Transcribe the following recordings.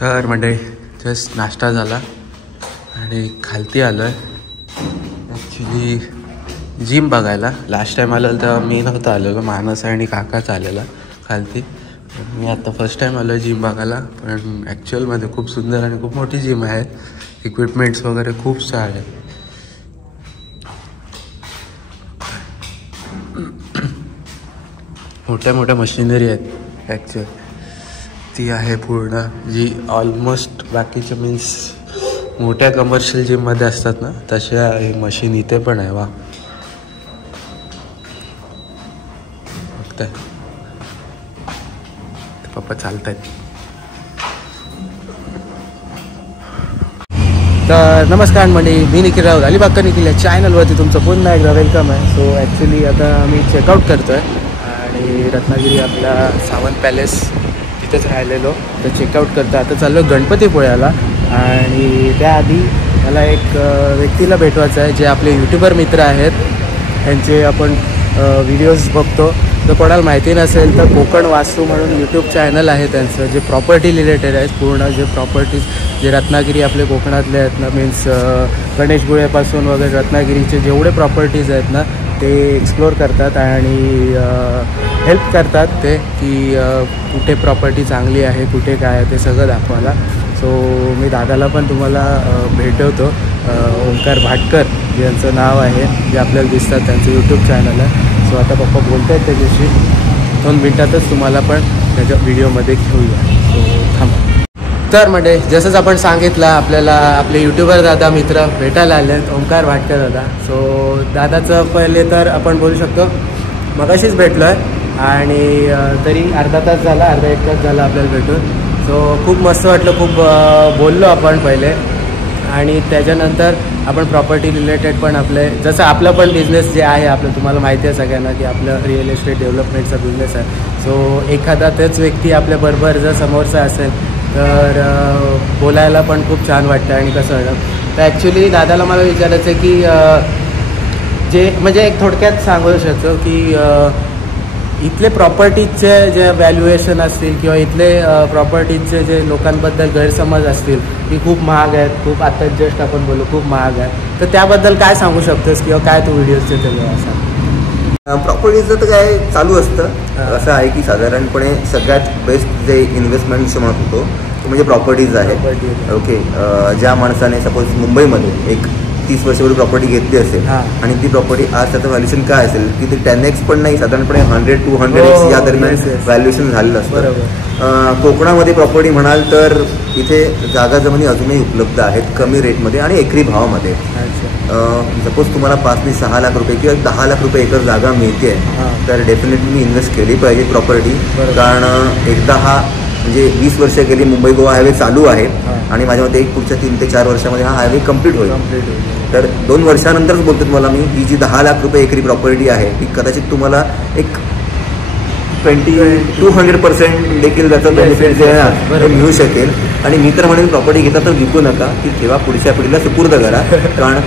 तर म्हणजे जस्ट नाश्ता झाला आणि खालती आलो आहे ॲक्च्युली जिम बघायला. लास्ट टाईम आलेलं तर मी नव्हतं आलेलो, मानस आणि काकाच आलेला खालती. मी आता फर्स्ट टाईम आलो आहे जिम बघायला. पण ॲक्च्युअलमध्ये खूप सुंदर आणि खूप मोठी जिम आहे. इक्विपमेंट्स वगैरे खूप सारे आहेत. मोठ्या मोठ्या मशिनरी आहेत ॲक्च्युअल. ती आहे पूर्ण जी ऑलमोस्ट बाकीच्या मीन्स मोठ्या कमर्शियल जिममध्ये असतात ना, तशा ही मशीन इथे पण आहे. वा बघताय पप्पा चालत आहेत. तर नमस्कार मंडळी, मी निखिल राऊत, अलिबाग का निखिल या चॅनलवरती तुमचं पुन्हा एकदा वेलकम आहे. सो ॲक्च्युली आता मी चेकआउट करतो आहे आणि रत्नागिरी आपला सावंत पॅलेस तिथेच राहिलेलो तर चेकआउट करतो. आता चाललो गणपतीपुळ्याला आणि त्याआधी मला एक व्यक्तीला भेटवायचं आहे जे आपले यूट्यूबर मित्र आहेत. त्यांचे आपण व्हिडिओज बघतो. तर कोणाला माहिती नसेल तर कोकण वास्तू म्हणून यूट्यूब चॅनल आहे त्यांचं, जे प्रॉपर्टी रिलेटेड आहे. पूर्ण जे प्रॉपर्टीज जे रत्नागिरी आपले कोकणातले आहेत ना, मीन्स गणेशगुळेपासून वगैरे रत्नागिरीचे जेवढे प्रॉपर्टीज आहेत ना ते एक्सप्लोअर करतात आणि हेल्प करतात ते की कुठे प्रॉपर्टी चांगली आहे, कुठे काय आहे ते सगळं दाखवायला. सो मी दादाला पण तुम्हाला भेटवतो. ओंकार भाटकर यांचं नाव आहे, जे आपल्याला दिसतात, त्यांचं यूट्यूब चॅनल आहे. सो आता पप्पा बोलत आहेत त्याच्याशी, 2 मिनटातच तुम्हाला पण त्याच्या व्हिडिओमध्ये घेऊया. सो थांबा. तर म्हणजे जसंच आपण सांगितलं, आपल्याला आपले यूट्यूबर दादा मित्र भेटायला आले आहेत, ओंकार भाटकर दादा. सो दादाचं पहिले तर आपण बोलू शकतो मगाशीच भेटलो आहे आणि तरी अर्धा तास झाला, अर्धा 1 तास झाला आपल्याला भेटून. सो खूप मस्त वाटलं, खूप बोललो आपण पहिले आणि त्याच्यानंतर आपण प्रॉपर्टी रिलेटेड पण आपले जसं आपलं पण बिझनेस जे आहे आपलं, तुम्हाला माहिती आहे सगळ्यांना की आपलं रिअल इस्टेट डेव्हलपमेंटचा बिझनेस आहे. सो एखादा तेच व्यक्ती आपल्याबरोबर जर समोरचा असेल तर बोलायला पण खूप छान वाटतं आणि कसं वाटतं. तर ॲक्च्युली दादाला मला विचारायचं आहे की जे म्हणजे एक थोडक्यात सांगू शकतो की इथले प्रॉपर्टीजचे जे व्हॅल्युएशन असतील किंवा इथले प्रॉपर्टीजचे जे लोकांबद्दल गैरसमज असतील की खूप महाग आहेत, खूप आता जस्ट आपण बोलू खूप महाग आहे, तर त्याबद्दल काय सांगू शकतोस किंवा काय तू व्हिडिओजचे ते असं. प्रॉपर्टीचं तर काय चालू असतं. असं आहे की साधारणपणे सगळ्यात बेस्ट जे इन्व्हेस्टमेंट म्हणत होतो तो म्हणजे प्रॉपर्टीज आहे. ओके, ज्या माणसाने सपोज मुंबईमध्ये एक 30 वर्षापूर्वी प्रॉपर्टी घेतली असेल आणि ती प्रॉपर्टी आज त्याचं व्हॅल्युएशन काय असेल की ते 10x पण नाही, साधारणपणे 100-200x या दरम्यान व्हॅल्युएशन झालेलं असतं. कोकणामध्ये प्रॉपर्टी म्हणाल तर इथे जागा जमिनी अजूनही उपलब्ध आहेत कमी रेटमध्ये आणि एकरी भावामध्ये. सपोज तुम्हाला 5 ते 6 लाख रुपये किंवा 10 लाख रुपये एकर जागा मिळते तर डेफिनेटली मी इन्व्हेस्ट केली पाहिजे प्रॉपर्टी. कारण एकदा हा म्हणजे 20 वर्ष गेली मुंबई गोवा हायवे चालू आहे आणि माझ्या मते एक पुढच्या 3 ते 4 वर्षामध्ये हा हायवे कंप्लीट होईल. तर 2 वर्षानंतरच बोलतो तुम्हाला मी, ही जी 10 लाख रुपये एकरी प्रॉपर्टी आहे ती कदाचित तुम्हाला एक 20-200% देखील त्याचं बेनिफिट जे आहे ते मिळू शकेल. आणि मी तर म्हणेन प्रॉपर्टी घेता तर विकू नका, ती ठेवा, पुढच्या पिढीला सुपूर्द करा. कारण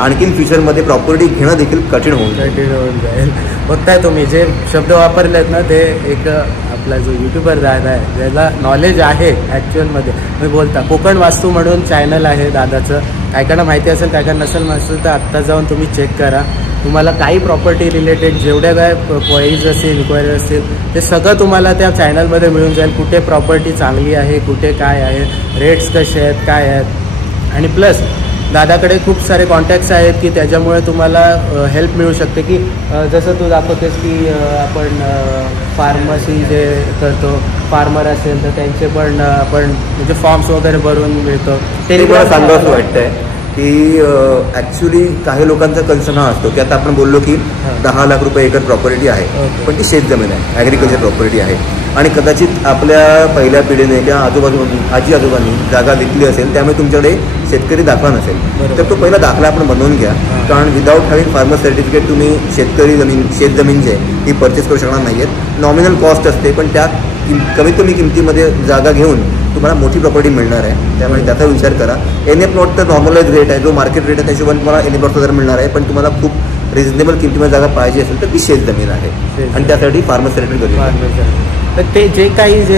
आणखीन फ्युचरमध्ये प्रॉपर्टी घेणं देखील कठीण होऊन जाईल. बघताय तुम्ही जे शब्द वापरले आहेत ना, ते एक आपला जो यूट्यूबर दादा आहे ज्याला नॉलेज आहे ॲक्च्युअलमध्ये. मी बोलता कोकण वास्तू म्हणून चॅनल आहे दादाचं. काय कायना माहिती असेल, काय काय नसेल नसेल तर आत्ता जाऊन तुम्ही चेक करा. तुम्हाला काही प्रॉपर्टी रिलेटेड जेवढ्या काय क्वायरीज असतील, इन्क्वायरी असतील, ते सगळं तुम्हाला त्या चॅनलमध्ये मिळून जाईल. कुठे प्रॉपर्टी चांगली आहे, कुठे काय आहे, रेट्स कसे आहेत, काय आहेत. आणि प्लस दादाकडे खूप सारे कॉन्टॅक्ट्स आहेत की त्याच्यामुळे तुम्हाला हेल्प मिळू शकते. की जसं तू दाखवतेस की आपण फार्मसी जे करतो, फार्मर असेल तर त्यांचे पण आपण म्हणजे फॉर्म्स वगैरे भरून मिळतो. ते मला सांगावं वाटतंय की ॲक्च्युली काही लोकांचा कन्सर्न हा असतो की आता आपण बोललो की 10 लाख रुपये एकर प्रॉपर्टी आहे, पण ती शेतजमीन आहे, ॲग्रिकल्चर प्रॉपर्टी आहे आणि कदाचित आपल्या पहिल्या पिढीने किंवा आजी आजोबांनी जागा विकली असेल, त्यामुळे तुमच्याकडे शेतकरी दाखला नसेल. तर तो पहिला दाखला आपण बनवून घ्या. कारण विदाऊट हॅव्हिंग फार्मर सर्टिफिकेट तुम्ही शेतजमीन जी आहे ती परचेस करू शकणार नाही आहेत. नॉमिनल कॉस्ट असते, पण त्या कमीत कमी किमतीमध्ये जागा घेऊन तुम्हाला मोठी प्रॉपर्टी मिळणार आहे. त्यामुळे त्याचा विचार करा. NA प्लॉट तर नॉर्मलाइज रेट आहे, जो मार्केट रेट आहे त्या हिशोबाने तुम्हाला NA प्लॉट वगैरे मिळणार आहे. पण तुम्हाला खूप रिजनेबल किमतीमध्ये जागा पाहिजे असेल तर ती शेतजमीन आहे आणि त्यासाठी फार्मर सर्टिफिकेट तर ते जे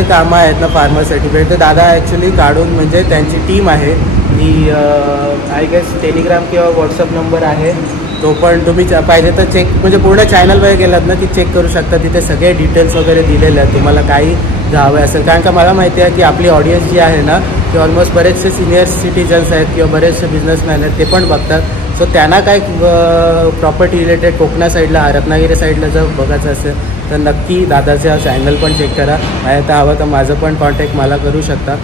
कामं आहेत ना फार्मर सर्टिफिकेट, तर दादा ॲक्च्युली काढून म्हणजे त्यांची टीम आहे ती आय गेस टेलिग्राम किंवा व्हॉट्सअप नंबर आहे, तो पण तुम्ही पाहिजे तर चेक म्हणजे पूर्ण चॅनलवर गेलात ना की चेक करू शकता. तिथे सगळे डिटेल्स वगैरे दिलेले आहेत, तुम्हाला काही हवं असेल. कारण का मला माहिती आहे की आपली ऑडियन्स जी आहे ना ते ऑलमोस्ट बरेचसे सिनियर सिटीजन्स आहेत किंवा बरेचसे बिझनेसमॅन आहेत, ते पण बघतात. सो त्यांना काय प्रॉपर्टी रिलेटेड कोकणा साईडला रत्नागिरी साईडला जर बघायचं असेल तर नक्की दादाचा चॅनल पण चेक करा. माझ्या तर हवं तर माझं पण कॉन्टॅक्ट मला करू शकता,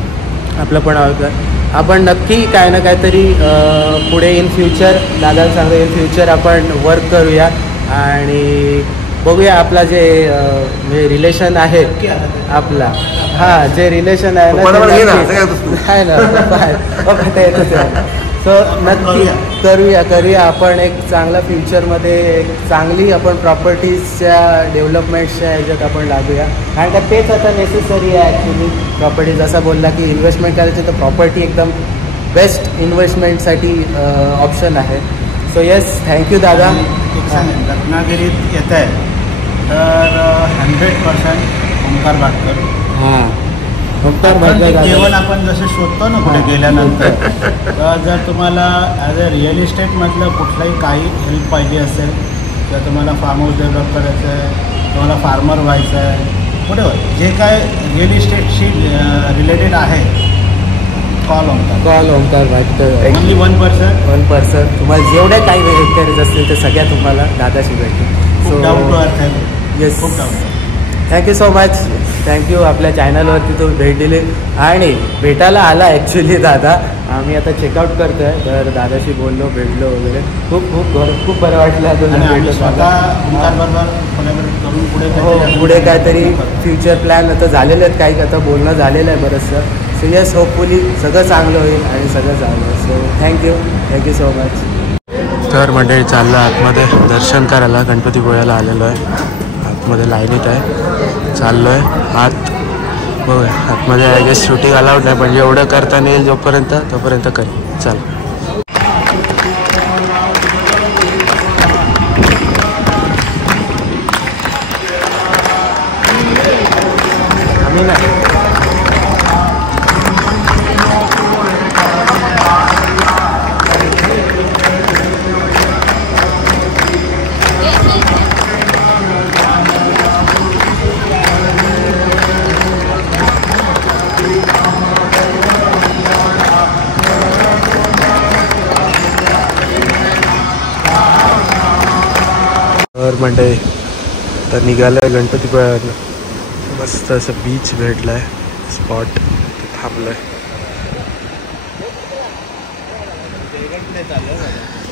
आपलं पण हवं तर आपण नक्की काय ना काहीतरी पुढे इन फ्युचर दादाला सांगतो इन फ्युचर आपण वर्क करूया आणि बघूया आपला जे म्हणजे रिलेशन आहे आपला जे रिलेशन आहे ना सो नक्की करूया आपण एक चांगला फ्युचरमध्ये एक चांगली आपण प्रॉपर्टीजच्या डेव्हलपमेंटच्या ह्याच्यात आपण लागूया. कारण का तेच आता नेसेसरी आहे ॲक्च्युली. प्रॉपर्टी जसा बोलला की इन्व्हेस्टमेंट करायची तर प्रॉपर्टी एकदम बेस्ट इन्व्हेस्टमेंटसाठी ऑप्शन आहे. सो येस, थँक्यू दादा. रत्नागिरीत येत आहे तर 100% ओंकार भाटकर. जेवण आपण जसं शोधतो ना कुठे गेल्यानंतर, तर जर तुम्हाला ॲज अ रिअल इस्टेटमधलं कुठलाही काही हेल्प पाहिजे असेल किंवा तुम्हाला फार्म हाऊस डेव्हलप करायचं आहे, तुम्हाला फार्मर व्हायचं आहे, कुठे जे काय रिअल इस्टेटशी रिलेटेड आहे, कॉल ओंकार भाटकर. ओनली 1% तुम्हाला जेवढ्या काही हेल्प करायचं असतील ते सगळ्या तुम्हाला दादाशी भेटतील. सो डाऊन टू अर्थ आहे. येस, खूप down. Thank you so much. Thank you आपल्या चॅनलवरती तुम्ही भेट दिली आणि भेटायला आला ॲक्च्युली दादा. आम्ही आता चेकआउट करतो आहे, तर दादाशी बोललो, भेटलो वगैरे. खूप बरं वाटलं आणि स्वतः ओंकारबरोबर कोलॅबोरेट करून पुढे काहीतरी फ्युचर प्लॅन आता झालेले आहेत, काही आता बोलणं झालेलं आहे बरंचसं. सो येस, होपफुली सगळं चांगलं होईल आणि सगळं चांगलं होईल. So thank you so much. तर मंडळी चाललं आतमध्ये दर्शन करायला, गणपतीपुळ्याला आलेलो आहे. आतमध्ये लाईनीत आहे, चाललो आहे आत. बघूया आतमध्ये आय गेस शूटिंग अलाउड नाही, पण जेवढं करता येईल तोपर्यंत करेल. चला. आम्ही नाही मंडळी तर निघालं आहे गणपतीपुळ्यावरनं. मस्त असं बीच भेटलं आहे, स्पॉट थांबलं आहे.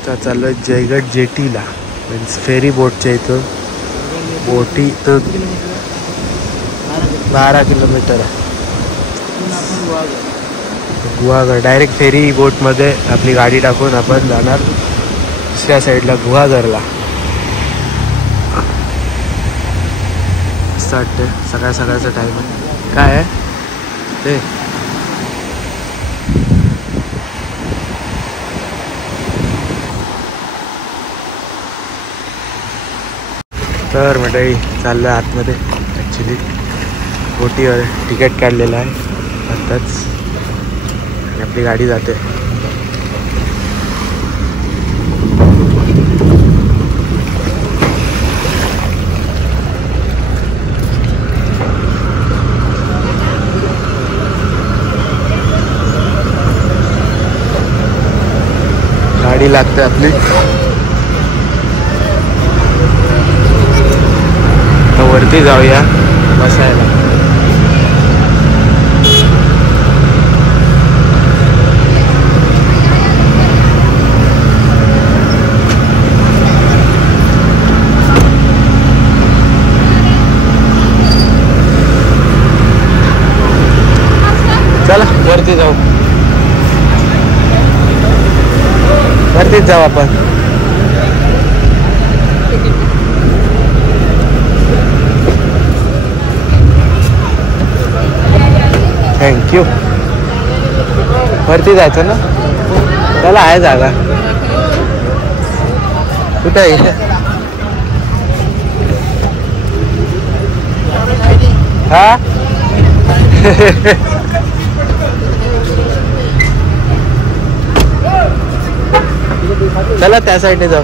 तर चाललो आहे जयगड जेटीला, मीन्स फेरी बोटच्या इथं. बोटी तर 12 किलोमीटर आहे. गुहागर डायरेक्ट फेरी बोटमध्ये आपली गाडी टाकून आपण जाणार दुसऱ्या साईडला गुहागरला. वाटते सकाळचा टाईम आहे. काय आहे ते तर मंडळी चाललं आहे आतमध्ये. ॲक्च्युली बोटीवर तिकीट काढलेलं आहे आत्ताच आणि आपली गाडी जाते. गाडी लागते आपली. तर वरती जाऊया बसायला. चला वरती जाऊ, वरतीच जाऊ आपण. थँक्यू. वरती जायचं ना, त्याला आहे जागा. कुठं आहे? हा चला त्या साईडने जाऊ.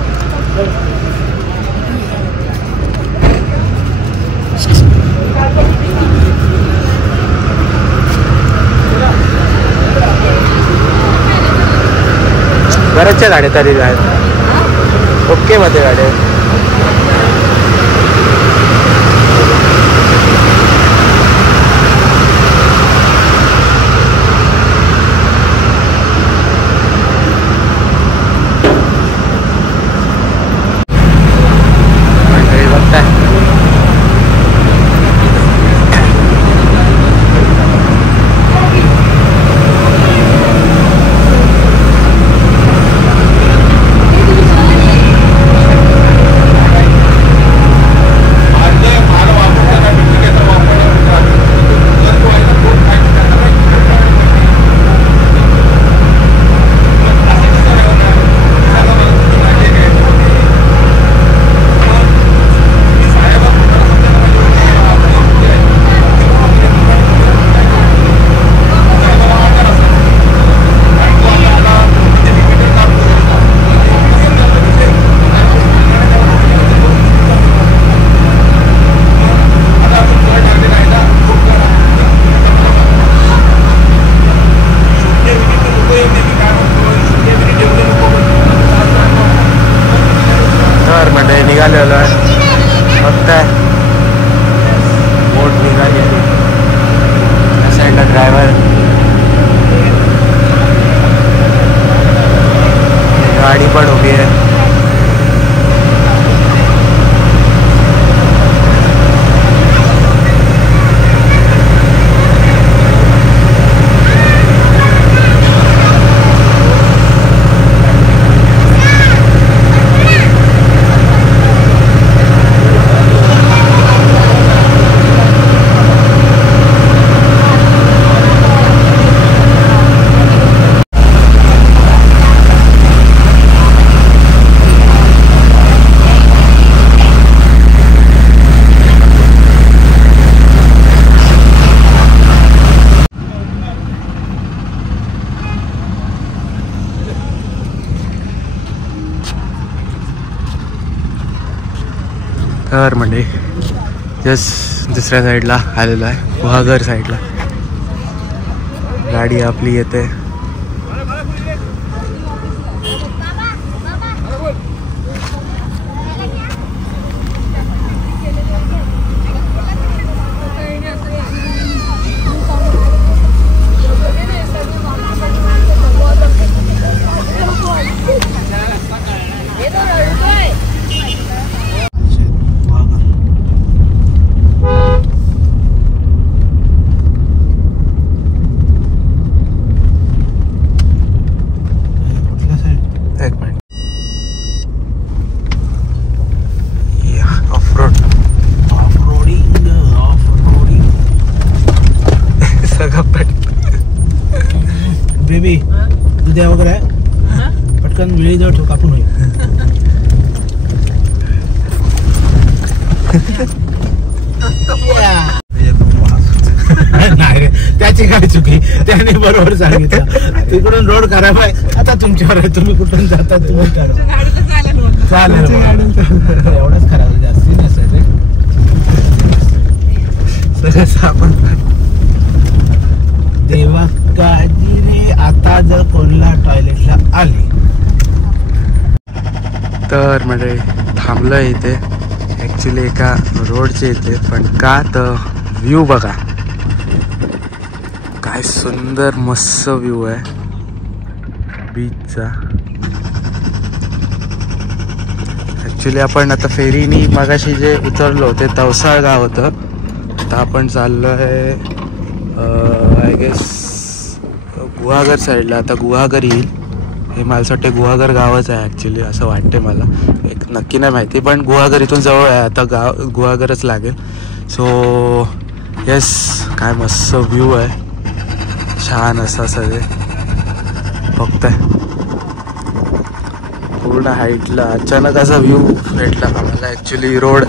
बऱ्याचशा गाड्या तरी आहेत. ओके मध्ये गाड्या. निघालेलो आहे फक्त बोट निघाली त्या साईडला ड्रायव्हर गाडी पण उभी आहे. तर म्हणजे जस्ट दुसऱ्या साईडला आलेलो आहे. गुहागर साईडला गाडी आपली येते. बेबी दुध्या वगैरे आहे पटकन वेळीजवळ ठेव कापून होईल. नाही त्याची काय चुकी त्याने बरोबर सांगितलं. तिकडून रोड खराब आहे आता तुमच्यावर आहे. तुम्ही कुठून जाता तुम्ही करा चालेल. एवढंच खराब आहे जास्ती नसेल सगळं सामान. देवा काळजी रे आता जर कोणला टॉयलेटला आली तर. म्हणजे थांबलं इथे ॲक्च्युली एका रोडचे इथे पण का तर व्ह्यू बघा काय सुंदर मस्त व्ह्यू आहे बीचचा. ॲक्च्युली आपण आता फेरीनी मगाशी जे उतरलो ते तवसाळ गाव होतं. आता आपण चाललो आहे आय गेस गुहागर साईडला. आता गुहागर येईल हे मला असं वाटते. गुहागर गावच आहे ॲक्च्युली असं वाटते मला. एक नक्की नाही माहिती पण गुहागर इथून जवळ आहे. आता गाव गुहागरच लागेल. सो येस काय मस्त व्ह्यू आहे छान असा सगळे बघताय पूर्ण हाईटला. अचानक असा व्ह्यू भेटला आम्हाला. ॲक्च्युली रोड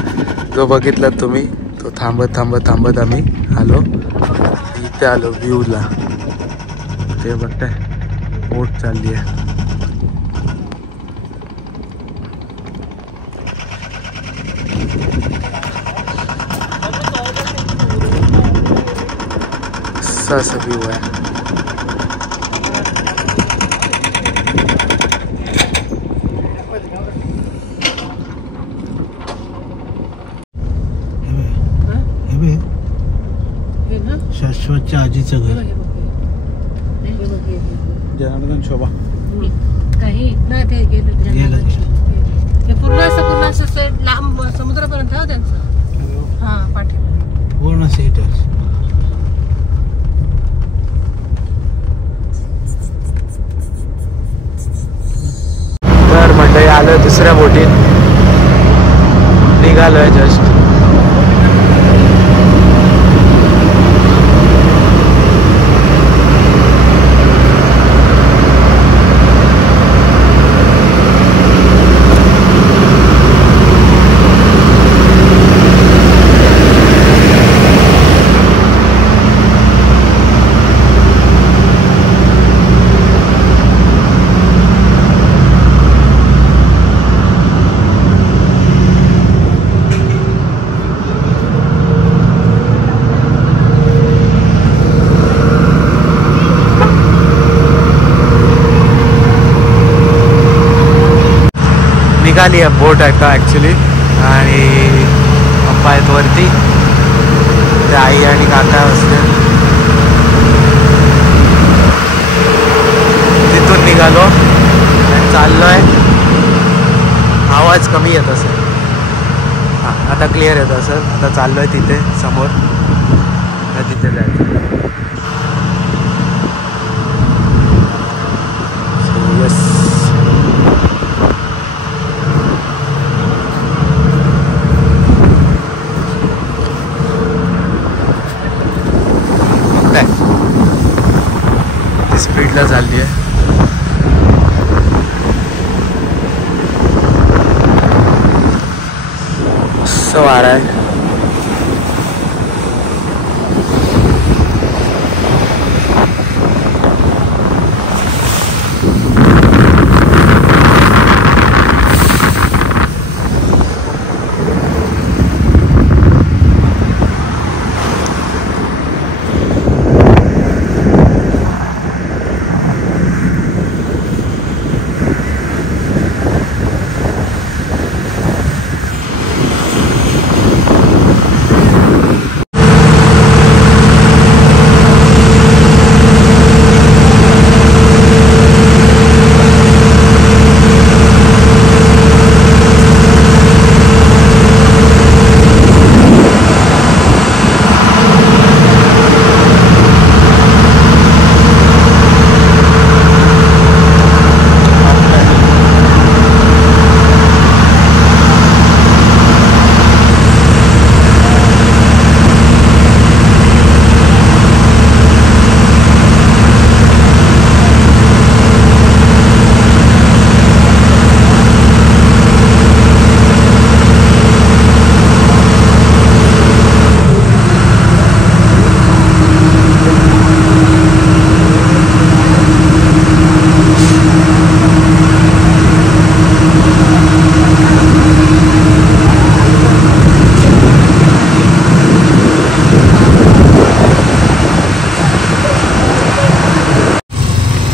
जो बघितला तुम्ही तो सो थांबत आम्ही आलो इथे आलो व्ह्यूला. ते बघताय बोट चालली आहे. असं व्ह्यू आहे. शाश्वतच्या आजीचं घर. जनार्दन शोभा काही ना ते गेलं ते पूर्ण असं लांब समुद्रापर्यंत आहे त्यांचं. हा पाठी पूर्ण सेटच. तर मंडळी आलं दुसऱ्या बोटीत निघालोय जस्ट. निघाली आहे बोट आहे का ॲक्च्युली. आणि पप्पा आहेत वरती, ते आई आणि काका असले. तिथून निघालो आणि चाललो आहे. आवाज कमी येत असेल, हां आता क्लिअर येत असेल. आता चाललो आहे तिथे समोर, तिथे जायचं. येस स्पीडला चालली आहे. मस्त वारा आहे.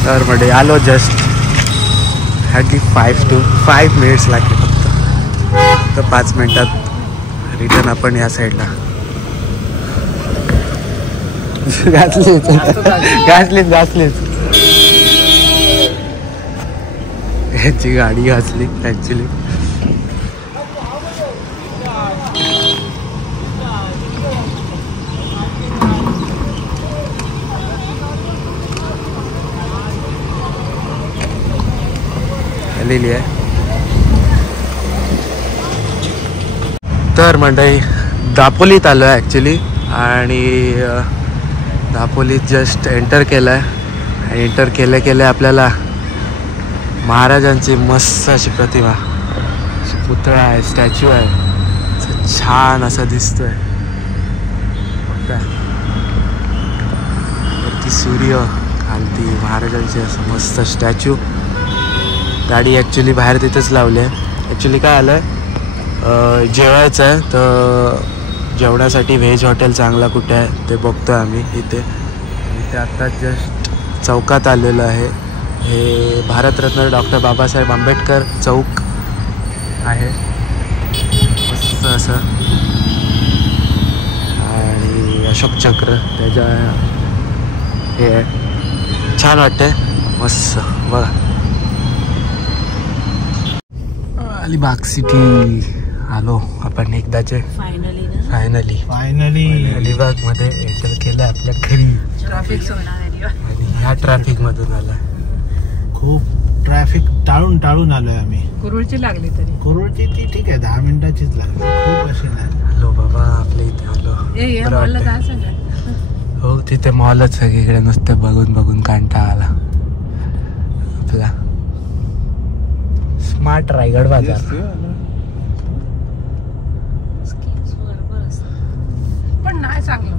तर मध्ये आलो जस्ट. हार्डली 5 मिनिट्स लागले फक्त. तर 5 मिनिटात रिटर्न आपण या साईडला. घासलीच ह्याची गाडी घासली ॲक्च्युली. आलेली आहे. तर मंडळी दापोलीत आलो आहे ॲक्च्युली. आणि दापोलीत जस्ट एंटर केलं आहे. आणि एंटर केल्या आपल्याला महाराजांची मस्त अशी प्रतिमा, पुतळा आहे, स्टॅच्यू आहे, छान असं दिसतोय. शकता. वरती सूर्य, खालती महाराजांचे असं मस्त स्टॅच्यू. गाडी ॲक्च्युली बाहेर तिथेच लावली आहे. ॲक्च्युली काय आलं आहे, जेवायचं आहे तर जेवणासाठी व्हेज हॉटेल चांगला कुठे आहे ते बघतो आहे आम्ही. इथे आत्ता जस्ट चौकात आलेलं आहे. हे भारतरत्न डॉक्टर बाबासाहेब आंबेडकर चौक आहे मस्त असं. आणि अशोक चक्र त्याच्या हे आहे, छान वाटते मस्त. बघा अलिबाग सिटी आलो आपण एकदाचे फायनली अलिबागमध्ये एंटर केलं आपल्या घरी. आणि ह्या ट्रॅफिक मधून आला. खूप ट्रॅफिक टाळून आलोय आम्ही. कुरुळची लागली तरी कुरुळची ती ठीक आहे 10 मिनिटाचीच लागली, खूप अशी नाही. हॅलो बाबा आपल्या इथे आलो. बरं वाटतंय. हो तिथे मॉलच सगळीकडे नुसते बघून कंटाळा आला. आपला स्मार्ट रायगड बाजार. पण नाही चांगलं.